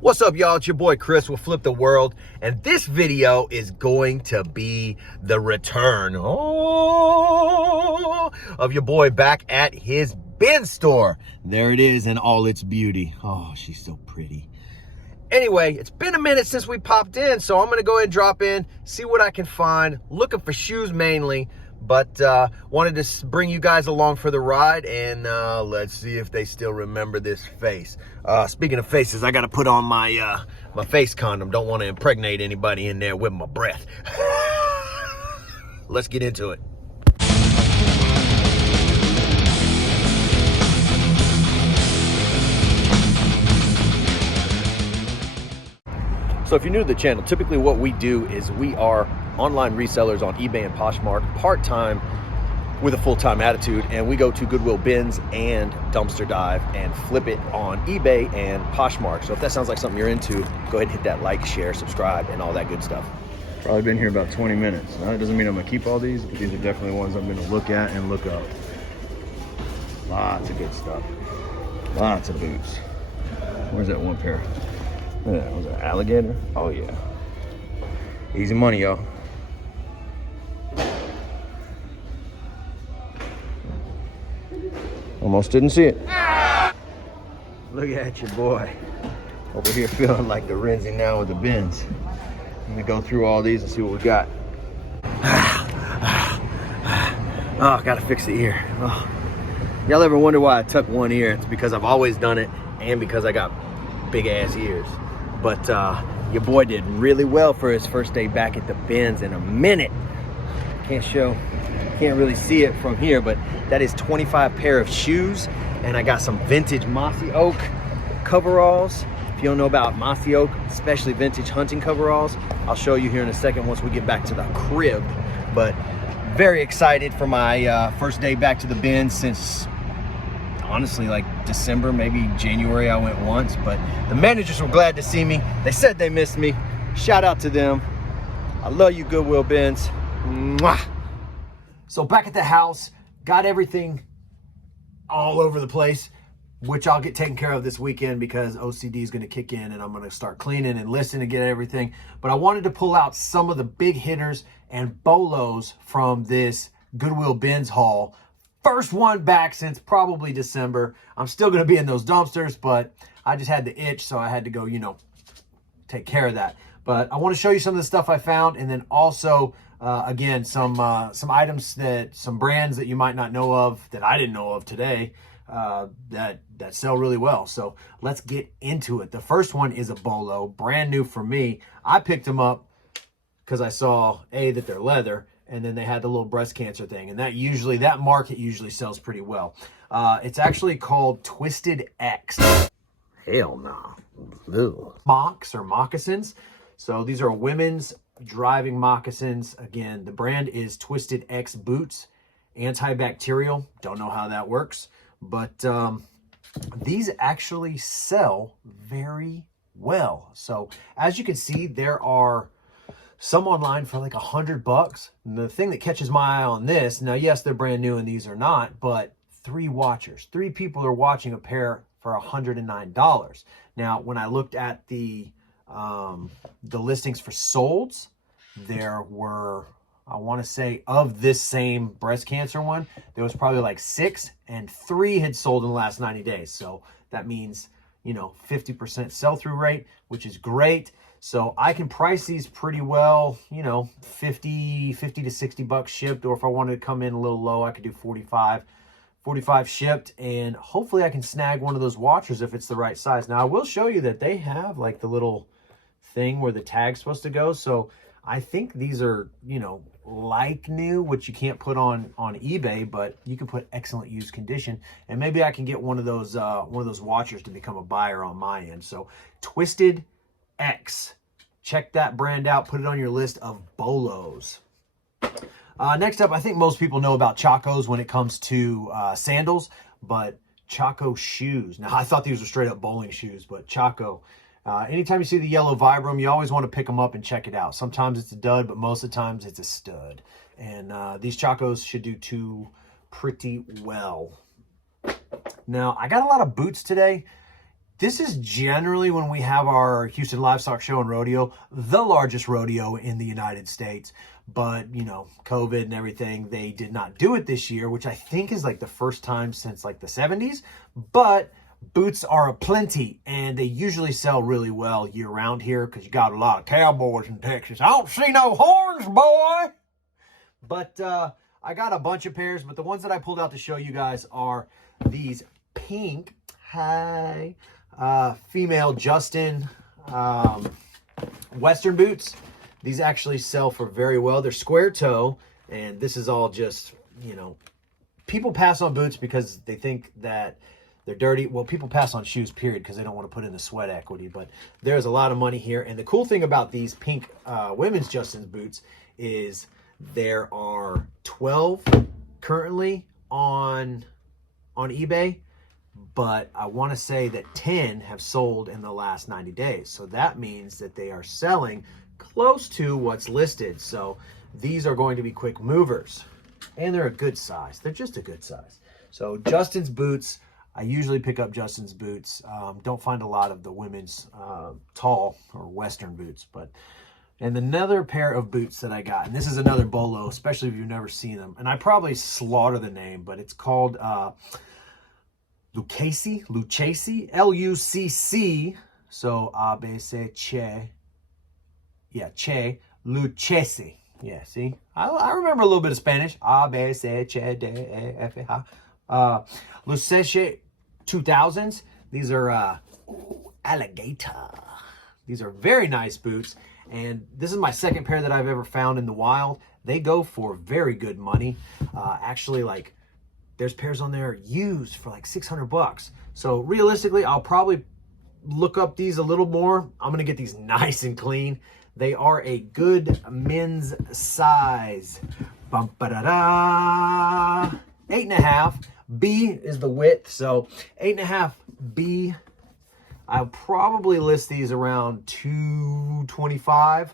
What's up, y'all? It's your boy Chris with Flip the World, and this video is going to be the return of your boy back at his bin store. There it is in all its beauty. Oh, she's so pretty. Anyway, it's been a minute since we popped in, so I'm gonna go ahead and drop in, see what I can find. Looking for shoes mainly, but wanted to bring you guys along for the ride, and let's see if they still remember this face. Speaking of faces, I gotta put on my my face condom. Don't want to impregnate anybody in there with my breath. Let's get into it. So if you're new to the channel, typically what we do is we are online resellers on eBay and Poshmark, part-time with a full-time attitude, and we go to Goodwill Bins and Dumpster Dive and flip it on eBay and Poshmark. So if that sounds like something you're into, go ahead and hit that like, share, subscribe, and all that good stuff. Probably been here about 20 minutes. Now, that doesn't mean I'm gonna keep all these, but these are definitely ones I'm gonna look at and look up. Lots of good stuff. Lots of boots. Where's that one pair? Yeah, was that alligator? Oh yeah. Easy money, y'all. Almost didn't see it. Look at your boy. Over here feeling like the Renzi now with the bins. I'm gonna go through all these and see what we got. Oh, gotta fix the ear. Oh. Y'all ever wonder why I tuck one ear? It's because I've always done it and because I got big ass ears. But your boy did really well for his first day back at the bins in a minute. Can't really see it from here, but that is 25 pair of shoes, and I got some vintage mossy oak coveralls. If you don't know about mossy oak, especially vintage hunting coveralls, I'll show you here in a second once we get back to the crib. But very excited for my first day back to the bins since honestly like December, maybe January I went once, but the managers were glad to see me. They said they missed me. Shout out to them. I love you, Goodwill Bins. Mwah. So back at the house, got everything all over the place, which I'll get taken care of this weekend because OCD is going to kick in and I'm going to start cleaning and listing and get everything. But I wanted to pull out some of the big hitters and bolos from this Goodwill Bins haul. First one back since probably December. I'm still going to be in those dumpsters, but I just had the itch, so I had to go, take care of that. But I want to show you some of the stuff I found, and then also, again, some items some brands that you might not know of, that I didn't know of today, that sell really well. So let's get into it. The first one is a bolo, brand new for me. I picked them up because I saw, that they're leather, and then they had the little breast cancer thing, and that market usually sells pretty well. It's actually called Twisted X. Hell no. Mocs or moccasins. So these are women's driving moccasins. Again, the brand is Twisted X Boots, antibacterial. Don't know how that works, but these actually sell very well. So as you can see, there are some online for like $100. And the thing that catches my eye on this, now yes, they're brand new and these are not, but 3 watchers. 3 people are watching a pair for $109. Now, when I looked at the listings for solds, there were, I want to say, of this same breast cancer one, there was probably like 6, and 3 had sold in the last 90 days. So that means, 50% sell-through rate, which is great. So I can price these pretty well, 50 to $60 shipped, or if I wanted to come in a little low, I could do 45 shipped, and hopefully I can snag one of those watchers if it's the right size. Now I will show you that they have like the little thing where the tag's supposed to go. So I think these are, like new, which you can't put on eBay, but you can put excellent used condition, and maybe I can get one of those watchers to become a buyer on my end. So Twisted X, check that brand out, put it on your list of bolos. Next up, I think most people know about Chacos when it comes to sandals, but Choco Shoes. Now, I thought these were straight up bowling shoes, but Choco. Anytime you see the yellow Vibram, you always want to pick them up and check it out. Sometimes it's a dud, but most of the times it's a stud. And these Chacos should do pretty well. Now, I got a lot of boots today. This is generally when we have our Houston Livestock Show and Rodeo, the largest rodeo in the United States. But, you know, COVID and everything, they did not do it this year, which I think is like the first time since like the 70s. But boots are aplenty, and they usually sell really well year round here because you got a lot of cowboys in Texas. I don't see no horns, boy. But I got a bunch of pairs, but the ones that I pulled out to show you guys are these pink, female Justin Western boots. These actually sell for very well. They're square toe, and this is all just, you know, people pass on boots because they think that they're dirty. Well, people pass on shoes, period, because they don't want to put in the sweat equity. But there's a lot of money here. And the cool thing about these pink women's Justin's boots is there are 12 currently on eBay. But I want to say that 10 have sold in the last 90 days. So that means that they are selling close to what's listed. So these are going to be quick movers. And they're a good size. They're just a good size. So Justin's boots, I usually pick up Justin's boots. Don't find a lot of the women's tall or Western boots. And another pair of boots that I got, and this is another bolo, especially if you've never seen them. And I probably slaughter the name, but it's called Lucchese, Lucc, so A-B-C, Che, Lucchese. Yeah, see? I remember a little bit of Spanish. A-B-C, Che, D-E-F-A. Lucchese 2000s. These are alligator. These are very nice boots. And this is my second pair that I've ever found in the wild. They go for very good money. Actually, like, there's pairs on there used for like $600. So realistically, I'll probably look up these a little more. I'm gonna get these nice and clean. They are a good men's size. 8.5. B is the width, so 8.5 B. I'll probably list these around $225,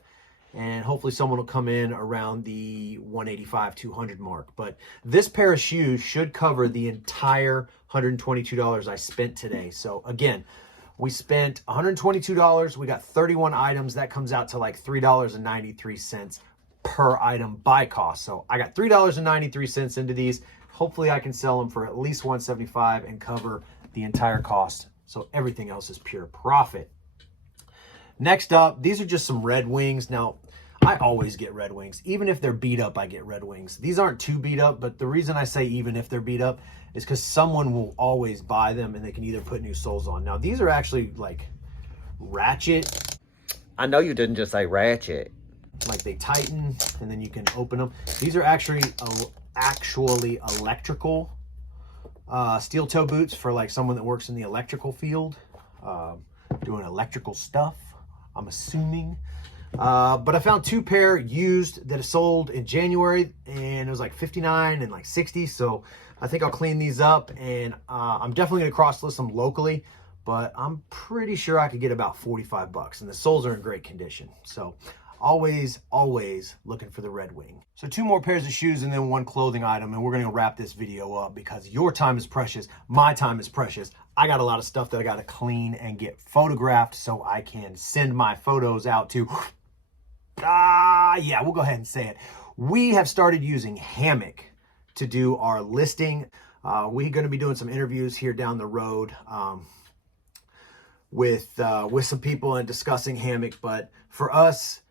and hopefully someone will come in around the $185, $200 mark. But this pair of shoes should cover the entire $122 I spent today. So again, we spent $122. We got 31 items. That comes out to like $3.93 per item by cost. So I got $3.93 into these. Hopefully I can sell them for at least $175 and cover the entire cost. So everything else is pure profit. Next up, these are just some Red Wings. Now, I always get Red Wings. Even if they're beat up, I get Red Wings. These aren't too beat up, but the reason I say even if they're beat up is because someone will always buy them and they can either put new soles on. Now, these are actually like ratchet. I know you didn't just say ratchet. Like they tighten and then you can open them. These are actually electrical steel toe boots for like someone that works in the electrical field, doing electrical stuff, I'm assuming. But I found two pair used that sold in January, and it was like 59 and like 60. So I think I'll clean these up, and I'm definitely gonna cross list them locally, but I'm pretty sure I could get about $45, and the soles are in great condition. So always looking for the Red Wing. So two more pairs of shoes and then one clothing item, and we're gonna wrap this video up because your time is precious, my time is precious. I got a lot of stuff that I gotta clean and get photographed so I can send my photos out to, yeah, we'll go ahead and say it. We have started using Hammoq to do our listing. We're gonna be doing some interviews here down the road with some people and discussing Hammoq, but for us,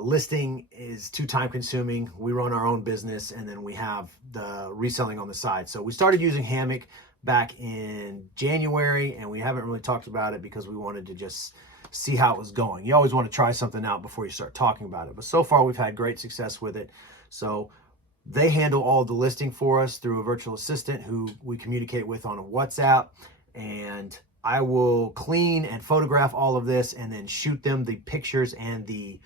listing is too time consuming. We run our own business and then we have the reselling on the side. So we started using Hammoq back in January, and we haven't really talked about it because we wanted to just see how it was going. You always want to try something out before you start talking about it. But so far we've had great success with it. So they handle all the listing for us through a virtual assistant who we communicate with on a WhatsApp, and I will clean and photograph all of this and then shoot them the pictures and the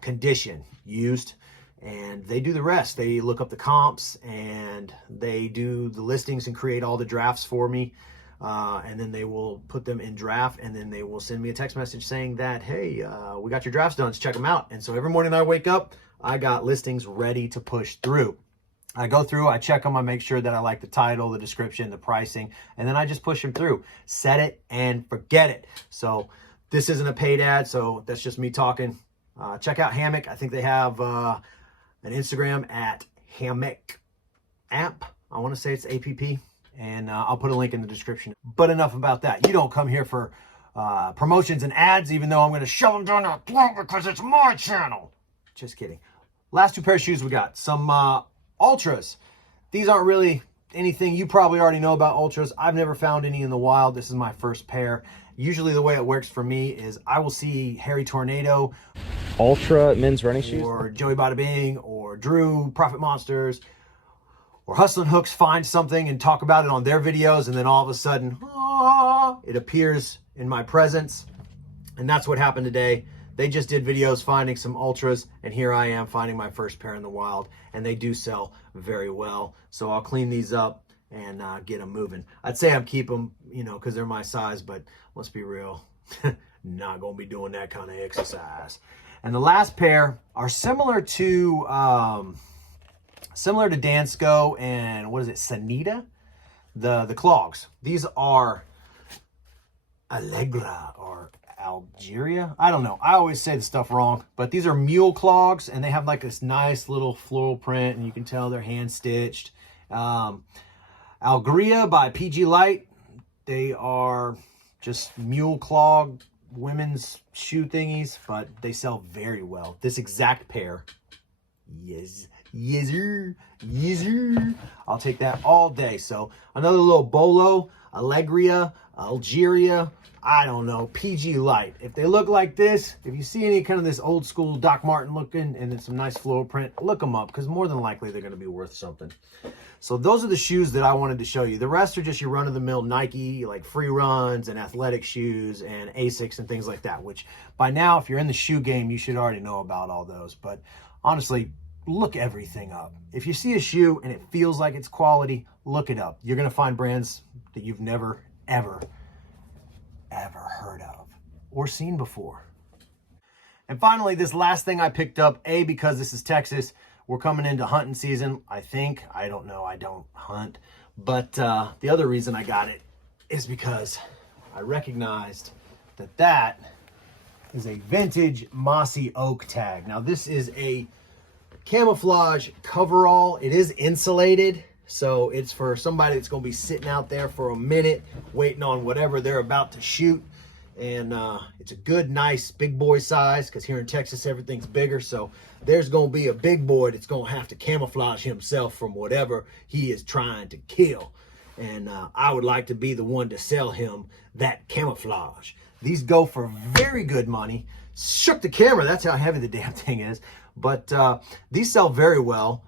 condition used, and they do the rest. They look up the comps and they do the listings and create all the drafts for me, and then they will put them in draft, and then they will send me a text message saying that, hey, we got your drafts done, let's check them out. And so every morning I wake up, I got listings ready to push through. I go through, I check them, I make sure that I like the title, the description, the pricing, and then I just push them through. Set it and forget it. So this isn't a paid ad, so that's just me talking. Check out Hammoq. I think they have an Instagram at Hammoq app. I want to say it's APP, and I'll put a link in the description. But enough about that. You don't come here for promotions and ads, even though I'm going to shove them down your throat because it's my channel. Just kidding. Last 2 pair of shoes we got. Some Ultras. These aren't really anything you probably already know about Ultras. I've never found any in the wild. This is my first pair. Usually the way it works for me is I will see Harry Tornado, Ultra men's running shoes, or Joey Bada Bing, or Drew, Profit Monsters, or Hustlin' Hooks find something and talk about it on their videos, and then all of a sudden, it appears in my presence. And that's what happened today. They just did videos finding some Ultras, and here I am finding my first pair in the wild, and they do sell very well. So I'll clean these up and get them moving. I'd say I'm keep them, you know, because they're my size, but let's be real, not going to be doing that kind of exercise. And the last pair are similar to Dansko and what is it, Sanita? The clogs. These are Allegra or Algeria. I don't know. I always say the stuff wrong, but these are mule clogs, and they have like this nice little floral print, and you can tell they're hand stitched. Algeria by PG Light. They are just mule clog women's shoe thingies, but they sell very well. This exact pair, yes sir, I'll take that all day. So another little bolo, Allegria, Algeria, I don't know, PG Light. If they look like this, if you see any kind of this old school Doc Martin looking and then some nice floral print, look them up, because more than likely they're going to be worth something. So those are the shoes that I wanted to show you. The rest are just your run-of-the-mill Nike, like free runs and athletic shoes and Asics and things like that, which by now, if you're in the shoe game, you should already know about all those. But honestly, look everything up. If you see a shoe and it feels like it's quality, look it up. You're going to find brands that you've never, ever heard of or seen before. And finally, this last thing I picked up, because this is Texas, we're coming into hunting season, I think. I don't know. I don't hunt. But the other reason I got it is because I recognized that that is a vintage mossy oak tag. Now, this is a camouflage coverall. It is insulated, so it's for somebody that's going to be sitting out there for a minute waiting on whatever they're about to shoot. And it's a good, nice big boy size, because here in Texas everything's bigger, so there's going to be a big boy that's going to have to camouflage himself from whatever he is trying to kill. And I would like to be the one to sell him that camouflage. These go for very good money. Shook the camera, that's how heavy the damn thing is. But these sell very well.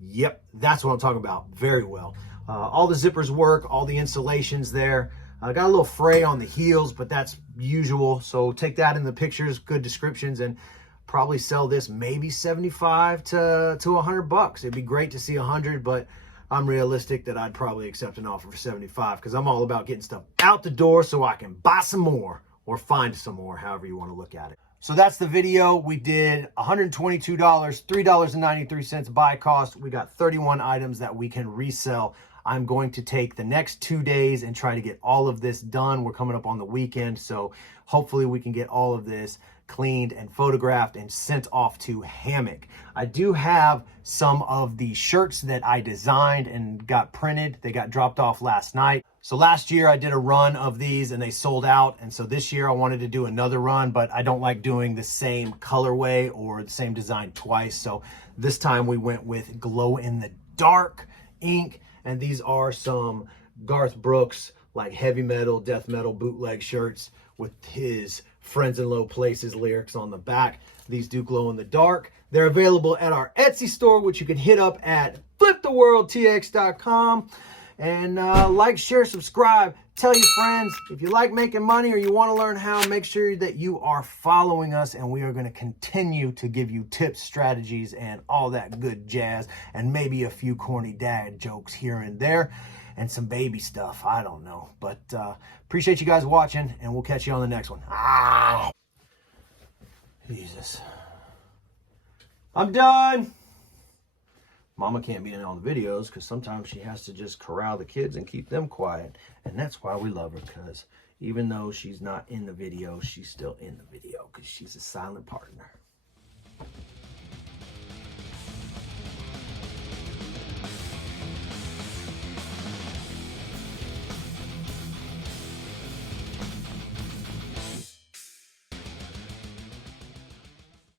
Yep, that's what I'm talking about, very well. All the zippers work, all the insulation's there. I got a little fray on the heels, but that's usual. So take that in the pictures, good descriptions, and probably sell this maybe 75 to 100 bucks. It'd be great to see 100, but I'm realistic that I'd probably accept an offer for 75, because I'm all about getting stuff out the door so I can buy some more or find some more, however you want to look at it. So that's the video. We did $122, $3.93 buy cost. We got 31 items that we can resell. I'm going to take the next 2 days and try to get all of this done. We're coming up on the weekend, so hopefully we can get all of this cleaned and photographed and sent off to Hammoq. I do have some of the shirts that I designed and got printed. They got dropped off last night. So last year I did a run of these and they sold out. And so this year I wanted to do another run, but I don't like doing the same colorway or the same design twice. So this time we went with glow in the dark ink. And these are some Garth Brooks, like heavy metal, death metal bootleg shirts with his Friends in Low Places lyrics on the back. These do glow in the dark. They're available at our Etsy store, which you can hit up at fliptheworldtx.com. And like, share, subscribe, tell your friends. If you like making money or you want to learn how, make sure that you are following us, and we are going to continue to give you tips, strategies, and all that good jazz, and maybe a few corny dad jokes here and there, and some baby stuff. I don't know. But appreciate you guys watching, and we'll catch you on the next one. Ah, Jesus. I'm done. Mama can't be in all the videos because sometimes she has to just corral the kids and keep them quiet. And that's why we love her, because even though she's not in the video, she's still in the video because she's a silent partner.